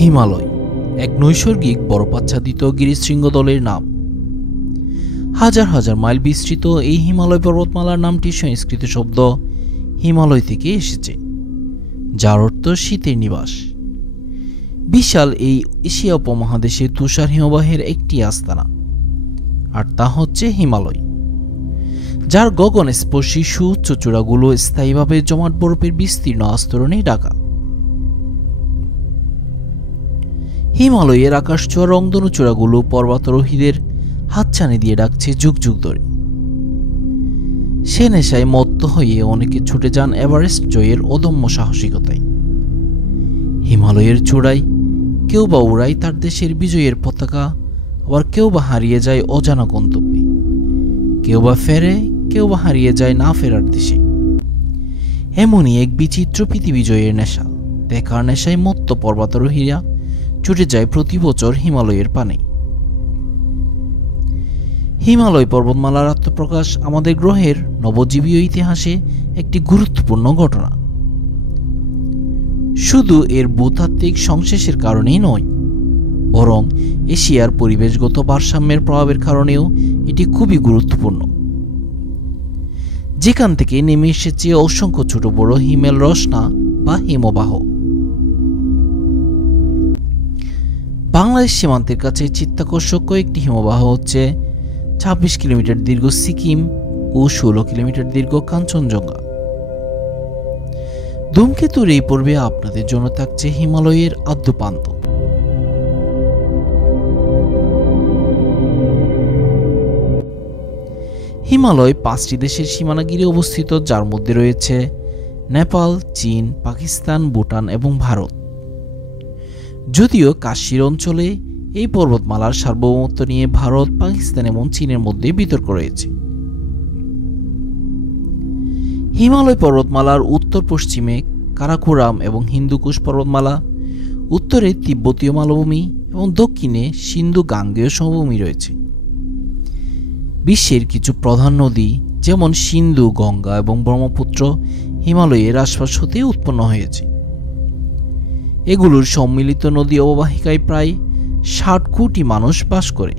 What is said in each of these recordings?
হিমালয় এক নৈসর্গিক বরফাচ্ছাদিত গিরিশৃঙ্গ দলের নাম। হাজার হাজার মাইল বিস্তৃত এই হিমালয় পর্বতমালার নামটি সংস্কৃত শব্দ হিমালয় থেকে এসেছে, যার অর্থ শীতের নিবাস। বিশাল এই এশিয়া উপমহাদেশে তুষার হিমবাহের একটি আস্তানা, আর তা হচ্ছে হিমালয়, যার গগনস্পর্শী সুউচ্চ চূড়াগুলো স্থায়ীভাবে জমাট বরফের বিস্তীর্ণ আস্তরণে ঢাকা। হিমালয়ের আকাশছোঁয়া রংধনু চূড়াগুলো পর্বতারোহীদের হাতছানি দিয়ে ডাকছে যুগ যুগ ধরে। সে নেশায় মত্ত হয়ে অনেকে ছুটে যান এভারেস্ট জয়ের অদম্য সাহসিকতায়। হিমালয়ের চূড়ায় কেউ বা উড়ায় তার দেশের বিজয়ের পতাকা, আবার কেউ বা হারিয়ে যায় অজানা গন্তব্যে, কেউ বা ফেরে, কেউ বা হারিয়ে যায় না ফেরার দেশে। এমনই এক বিচিত্র পৃথিবী জয়ের নেশা, দেখার নেশায় মত্ত পর্বতারোহীরা ছুটে যায় প্রতি বছর হিমালয়ের পানে। হিমালয় পর্বতমালার আত্মপ্রকাশ আমাদের গ্রহের নবজীবীয় ইতিহাসে একটি গুরুত্বপূর্ণ ঘটনা। শুধু এর ভূতাত্ত্বিক সংশ্লেষের কারণেই নয়, বরং এশিয়ার পরিবেশগত ভারসাম্যের প্রভাবের কারণেও এটি খুবই গুরুত্বপূর্ণ, যেখান থেকে নেমে এসেছে অসংখ্য ছোট বড় হিমেল রসনা বা হিমবাহ। বাংলাদেশ সীমান্তের কাছে চিত্তাকর্ষক কয়েকটি হিমবাহ হচ্ছে 26 কিলোমিটার দীর্ঘ সিকিম ও 16 কিলোমিটার দীর্ঘ কাঞ্চনজঙ্ঘা। ধূমকেতুর এই পর্বে আপনাদের জন্য থাকছে হিমালয়ের আদ্যপ্রান্ত। হিমালয় 5টি দেশের সীমানা ঘিরে অবস্থিত, যার মধ্যে রয়েছে নেপাল, চীন, পাকিস্তান, ভুটান এবং ভারত। যদিও কাশ্মীর অঞ্চলে এই পর্বতমালার সার্বভৌমত্ব নিয়ে ভারত, পাকিস্তান এবং চীনের মধ্যে বিতর্ক রয়েছে। হিমালয় পর্বতমালার উত্তর পশ্চিমে কারাকোরাম এবং হিন্দুকুশ পর্বতমালা, উত্তরে তিব্বতীয় মালভূমি এবং দক্ষিণে সিন্ধু গাঙ্গেয় সমভূমি রয়েছে। বিশ্বের কিছু প্রধান নদী যেমন সিন্ধু, গঙ্গা এবং ব্রহ্মপুত্র হিমালয়ের আশপাশ হতে উৎপন্ন হয়েছে। এগুলোর সম্মিলিত নদী অববাহিকায় প্রায় 60 কোটি মানুষ বাস করে।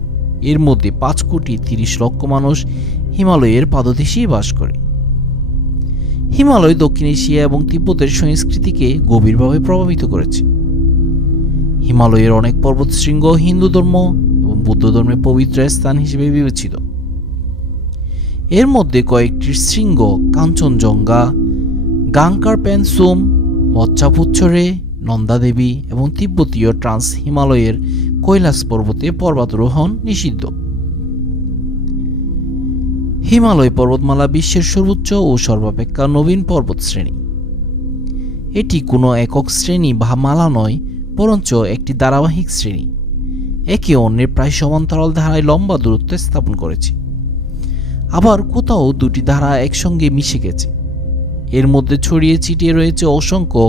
এর মধ্যে 5 কোটি 30 লক্ষ মানুষ হিমালয়ের পাদদেশেই বাস করে। হিমালয় দক্ষিণ এশিয়া এবং তিব্বতের সংস্কৃতিকে গভীরভাবে প্রভাবিত করেছে। হিমালয়ের অনেক পর্বতশৃঙ্গ হিন্দু ধর্ম এবং বৌদ্ধ ধর্মের পবিত্র স্থান হিসেবে বিবেচিত। এর মধ্যে কয়েকটি শৃঙ্গ কাঞ্চনজঙ্ঘা, গাংকার পেনসুম, মচ্চাপুচ্ছরে, নন্দাদেবী এবং তিব্বতীয় ট্রান্স হিমালয়ের কৈলাস পর্বতে পর্বতারোহণ নিষিদ্ধ। হিমালয় পর্বতমালা বিশ্বের সর্বোচ্চ ও সর্বাপেক্ষা নবীন পর্বত শ্রেণী। এটি কোনো একক শ্রেণী বা মালা নয়, বরঞ্চ একটি ধারাবাহিক শ্রেণী, একে অন্যের প্রায় সমান্তরাল ধারায় লম্বা দূরত্ব স্থাপন করেছে। আবার কোথাও দুটি ধারা একসঙ্গে মিশে গেছে। এর মধ্যে ছড়িয়ে ছিটিয়ে রয়েছে অসংখ্য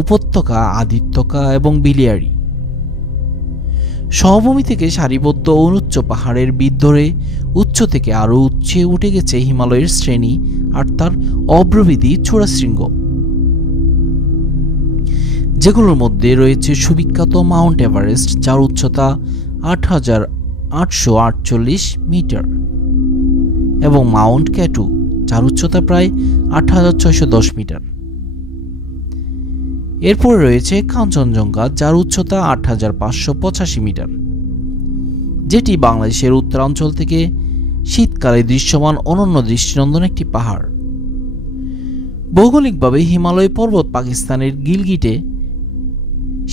উপত্যকা, আদিত্যকা এবং বিলিয়ারি। সমভূমি থেকে সারিবদ্ধ অনুচ্চ পাহাড়ের ভিত ধরে উচ্চ থেকে আরও উচ্চে উঠে গেছে হিমালয়ের শ্রেণী আর তার অব্রবিধি চূড়াশৃঙ্গ, যেগুলোর মধ্যে রয়েছে সুবিখ্যাত মাউন্ট এভারেস্ট, যার উচ্চতা 8848 মিটার, এবং মাউন্ট ক্যাটু, যার উচ্চতা প্রায় 8610 মিটার। এরপর রয়েছে কাঞ্চনজঙ্ঘা, যার উচ্চতা 8585 মিটার, যেটি বাংলাদেশের উত্তরাঞ্চল থেকে শীতকালে দৃশ্যমান অনন্য দৃষ্টিনন্দন একটি পাহাড়। ভৌগোলিকভাবে হিমালয় পর্বত পাকিস্তানের গিলগিটে,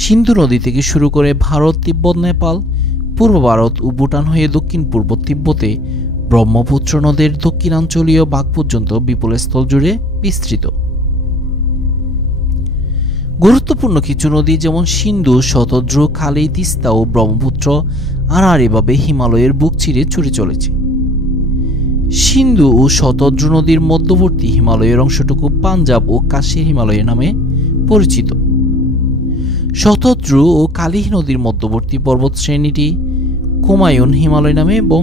সিন্ধু নদী থেকে শুরু করে ভারত, তিব্বত, নেপাল, পূর্ব ভারত ও ভুটান হয়ে দক্ষিণ পূর্ব তিব্বতে ব্রহ্মপুত্র নদের দক্ষিণাঞ্চলীয় ভাগ পর্যন্ত বিপুল স্থল জুড়ে বিস্তৃত। গুরুত্বপূর্ণ কিছু নদী যেমন সিন্ধু, শতদ্রু, কালী, তিস্তা ও ব্রহ্মপুত্র আড়াআড়িভাবে হিমালয়ের বুক চিরে ছুটে চলেছে। সিন্ধু ও শতদ্রু নদীর মধ্যবর্তী হিমালয়ের অংশটুকু পাঞ্জাব ও কাশ্মীর হিমালয় নামে পরিচিত। শতদ্রু ও কালী নদীর মধ্যবর্তী পর্বত শ্রেণীটি কুমায়ুন হিমালয় নামে এবং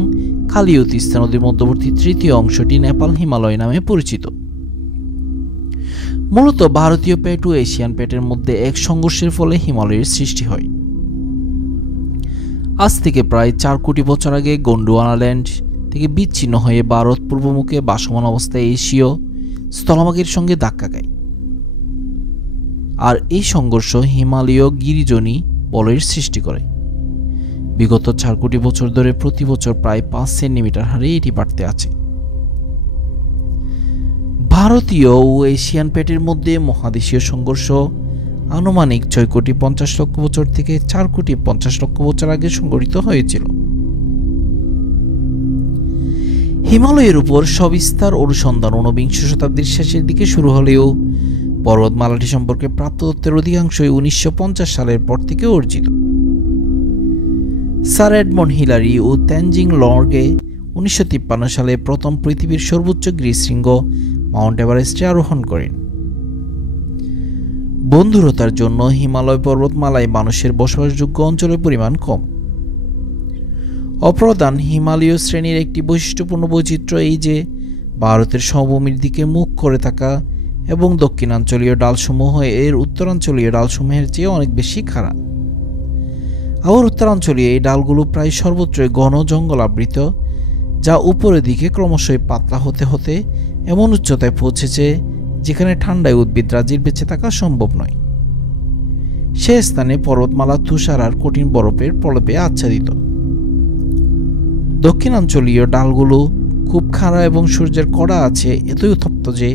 কালী ও তিস্তা নদীর মধ্যবর্তী তৃতীয় অংশটি নেপাল হিমালয় নামে পরিচিত। মূলত ভারতীয় প্লেট ও এশিয়ান প্লেটের মধ্যে এক সংঘর্ষের ফলে হিমালয়ের সৃষ্টি হয়। আজ থেকে প্রায় 4 কোটি বছর আগে গোন্ডওয়ানাল্যান্ড থেকে বিচ্ছিন্ন হয়ে ভারত পূর্বমুখে ভাসমান অবস্থায় এশীয় স্থলভাগের সঙ্গে ধাক্কা খায়। আর এই সংঘর্ষ হিমালয় গিরিজনী বলয়ের সৃষ্টি করে। বিগত 4 কোটি বছর ধরে প্রতি বছর প্রায় 5 সেন্টিমিটার হারে এটি বাড়তে আছে। ভারতীয় ও এশিয়ান প্লেটের মধ্যে মহাদেশীয় সংঘর্ষ আনুমানিক 6 কোটি 50 লক্ষ বছর থেকে 4 কোটি 50 লক্ষ বছর আগে সংঘটিত হয়েছিল। হিমালয়ের উপর সবিস্তার অনুসন্ধান 19বিংশ শতাব্দীর শেষের দিকে শুরু হলেও পর্বতমালাটি সম্পর্কে প্রাপ্ত তথ্যের অধিকাংশই 1950 সালের পর থেকে অর্জিত। স্যার এডমন্ড হিলারি ও তেনজিং নরগে 1953 সালে প্রথম পৃথিবীর সর্বোচ্চ গিরিশৃঙ্গ মাউন্ট এভারেস্টে আরোহণ করেন। বন্ধুরতার জন্য হিমালয় পর্বতমালায় মানুষের বসবাসযোগ্য অঞ্চলের পরিমাণ কম। অপ্রধান হিমালয় শ্রেণীর একটি বৈশিষ্ট্যপূর্ণ বৈচিত্র্য এই যে ভারতের সমভূমির দিকে মুখ করে থাকা এবং দক্ষিণাঞ্চলীয় ডালসমূহ এর উত্তরাঞ্চলীয় ডালসমূহের চেয়ে অনেক বেশি খাড়া। আবার উত্তরাঞ্চলীয় এই ডালগুলো প্রায় সর্বত্রই ঘন জঙ্গল আবৃত, যা উপরের দিকে ক্রমশই পাতলা হতে হতে এমন উচ্চতায় পৌঁছেছে যেখানে ঠান্ডায় উদ্ভিদরাজির বেঁচে থাকা সম্ভব নয়। সে স্থানে পর্বতমালা তুষার আর কঠিন বরফের প্রলেপে আচ্ছাদিত। দক্ষিণাঞ্চলীয় ডালগুলো খুব খাড়া এবং সূর্যের কড়া আছে এতই উত্তপ্ত যে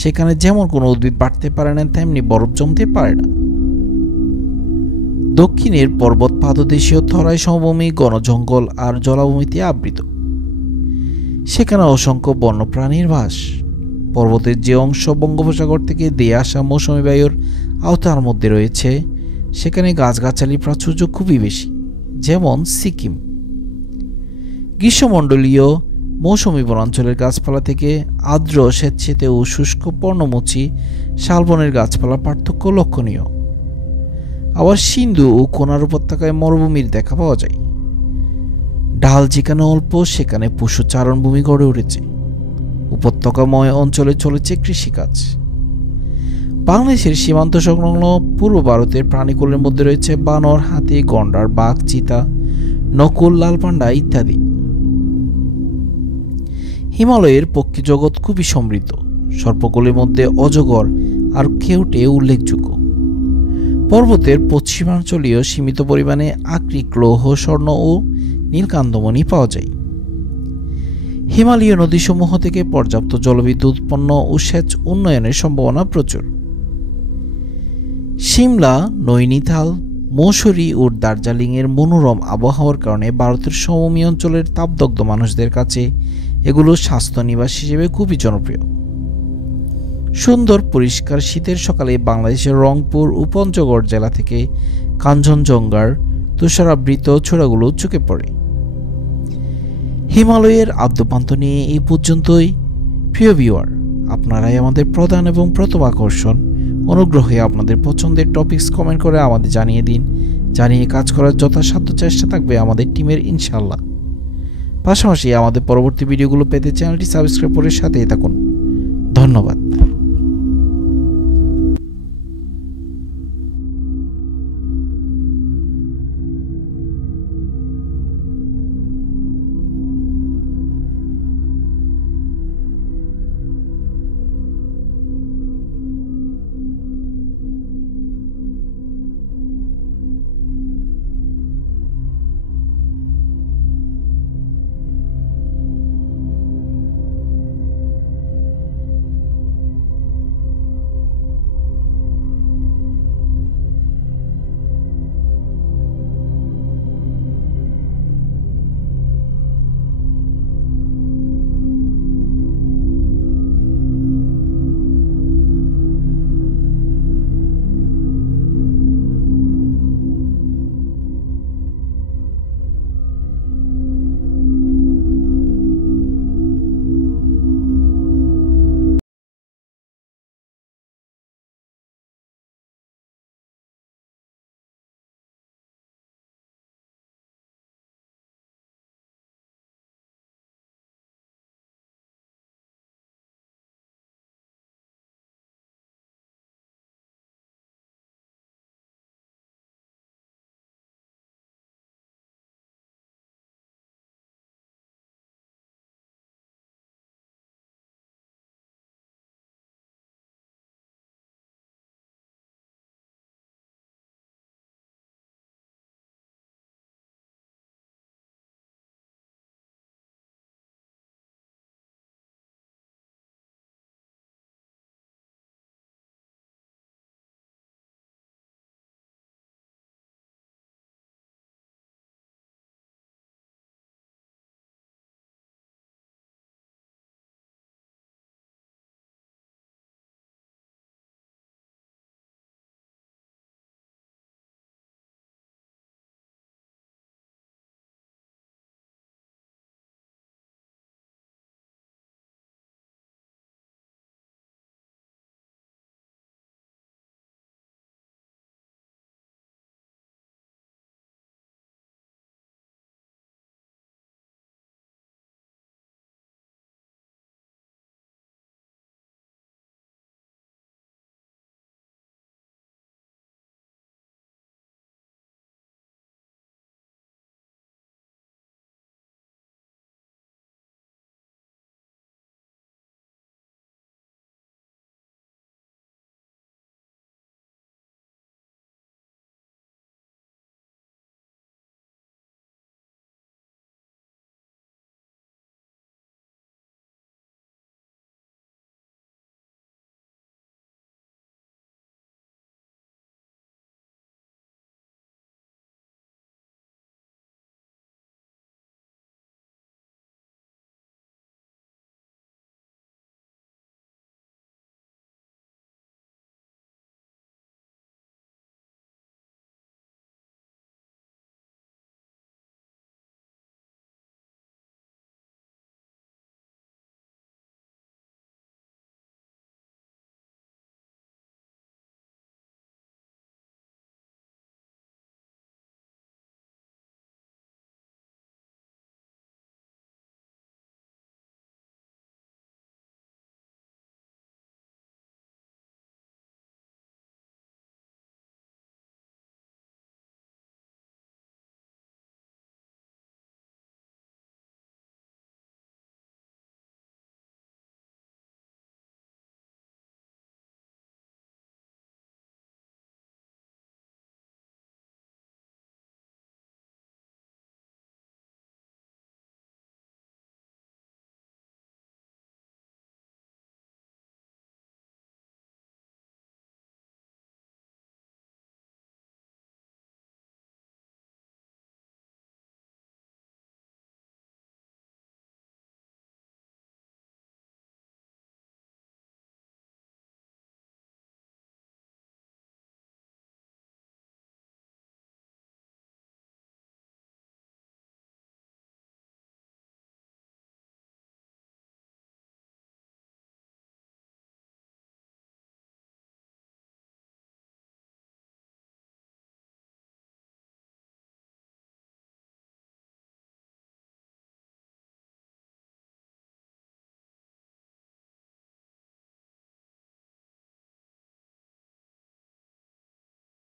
সেখানে যেমন কোনো উদ্ভিদ বাড়তে পারে না, তেমনি বরফ জমতে পারে না। দক্ষিণের পর্বত পাদদেশীয় তরাই সমভূমি ঘন জঙ্গল আর জলাভূমিতে আবৃত। সেখানে অসংখ্য বন্যপ্রাণীর বাস। পর্বতের যে অংশ বঙ্গোপসাগর থেকে দিয়ে আসা মৌসুমী বায়ুর আওতার মধ্যে রয়েছে সেখানে গাছগাছালি প্রাচুর্য খুবই বেশি, যেমন সিকিম। গ্রীষ্মমণ্ডলীয় মৌসুমী বনাঞ্চলের গাছপালা থেকে আর্দ্র স্বেচ্ছেতে ও শুষ্ক পর্ণমোচী শালবনের গাছপালা পার্থক্য লক্ষণীয়। আবার সিন্ধু ও কোনার উপত্যকায় মরুভূমির দেখা পাওয়া যায়। ঢাল যেখানে অল্প সেখানে পশু চারণভূমি গড়ে উঠেছে। উপত্যকাময় অঞ্চলে চলেছে কৃষিকাজ। বাংলাদেশের সীমান্ত সংলগ্ন পূর্ব ভারতের প্রাণীকুলের মধ্যে রয়েছে বানর, হাতি, গন্ডার, বাঘ, চিতা, নকুল, লাল পান্ডা ইত্যাদি। হিমালয়ের পক্ষী জগৎ খুবই সমৃদ্ধ। সর্পকুলের মধ্যে অজগর আর কেউটে উল্লেখযোগ্য। পর্বতের পশ্চিমাঞ্চলীয় সীমিত পরিমাণে আকরিক, লৌহ, স্বর্ণ ও নীলকান্তমণি পাওয়া যায়। হিমালয় নদীসমূহ থেকে পর্যাপ্ত জলবিদ্যুৎ উৎপন্ন ও সেচ উন্নয়নের সম্ভাবনা প্রচুর। সিমলা, নৈনিতাল, মৌসুরী ও দার্জিলিংয়ের মনোরম আবহাওয়ার কারণে ভারতের সমভূমি অঞ্চলের তাপদগ্ধ মানুষদের কাছে এগুলো স্বাস্থ্য নিবাস হিসেবে খুবই জনপ্রিয়। সুন্দর পরিষ্কার শীতের সকালে বাংলাদেশের রংপুর ও পঞ্চগড় জেলা থেকে কাঞ্চনজঙ্ঘার তুষারাবৃত চূড়াগুলো চোখে পড়ে। হিমালয়ের আদ্যপ্রান্ত নিয়ে এই পর্যন্তই। প্রিয় ভিউয়ার, আপনারাই আমাদের প্রধান এবং প্রথম আকর্ষণ। অনুগ্রহে আপনাদের পছন্দের টপিকস কমেন্ট করে আমাদের জানিয়ে দিন। জানিয়ে কাজ করার যথাসাধ্য চেষ্টা থাকবে আমাদের টিমের, ইনশাল্লাহ। পাশাপাশি আমাদের পরবর্তী ভিডিওগুলো পেতে চ্যানেলটি সাবস্ক্রাইব করে সাথেই থাকুন। ধন্যবাদ।